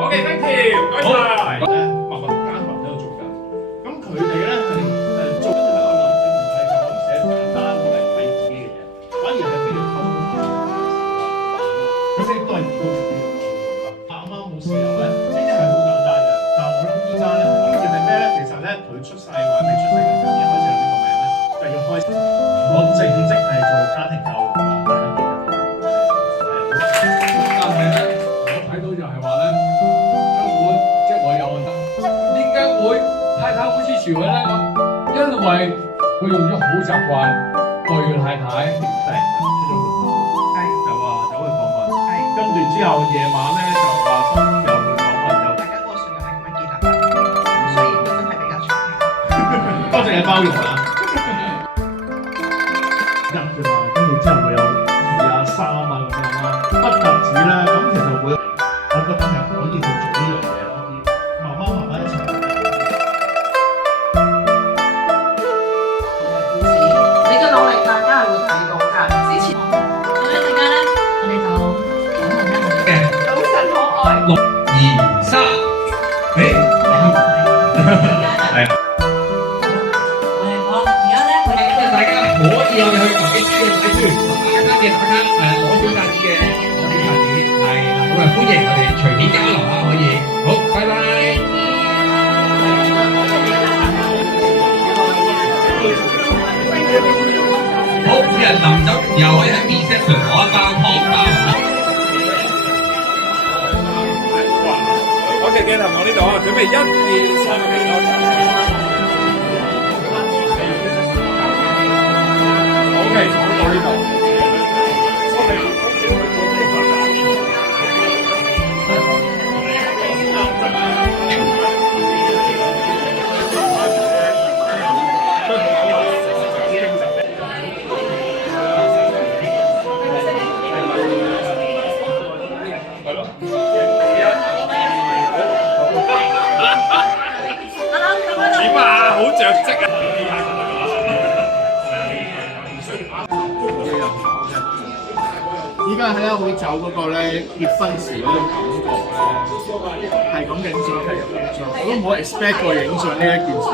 OK，thank you，唔該晒。默默耕耘喺度做緊，咁佢哋咧係做緊喺度諗，唔係就咁寫簡單嚟批自己嘅嘢，反而係非常溝通下，咁即係都係遇到自己嘅啱啱冇時候咧，呢啲係好簡單嘅，但係我諗依家咧，關鍵係咩咧？其實咧，佢出世或者未出世嘅時候，一開始有呢個名咧，就要開始。我正職係做家庭教育㗎嘛，大家記得。但係咧，我睇到就係話咧。即係我有覺得點解會太太會支持佢咧？因為佢用咗好習慣對太太突然出咗門，就話走去訪問，跟住之後夜晚咧就話新又去訪問，又大家嗰個信任係咁樣建立嘅，雖然都真係比較長。多謝你包容啊！一啫嘛，跟住之後會有2啊3啊咁樣啦，不特止咧，咁其實會，我覺得係可以去做呢樣嘢咯。慢慢一齊。你嘅努力，大家係會睇到㗎。之前咁一陣間咧，我哋就訪問一下嘅早晨可愛。6、2、3，係。好，而家咧佢咁啊，大家可以我哋去買書嘅買書，打卡嘅打卡，攞小冊子嘅攞小冊子，係啦。咁啊，歡迎我哋隨便交流啊，可以。好，拜拜。好，每人臨走又可以喺 reception 攞一包湯包。我哋鏡頭講呢度啊，準備1、2、3，俾我睇。OK，講到呢度。點啊？好着跡啊！依家係咧會走嗰個咧結婚時嗰種感覺咧，係咁影相係咁影相，我都冇 expect 過影相呢一件事。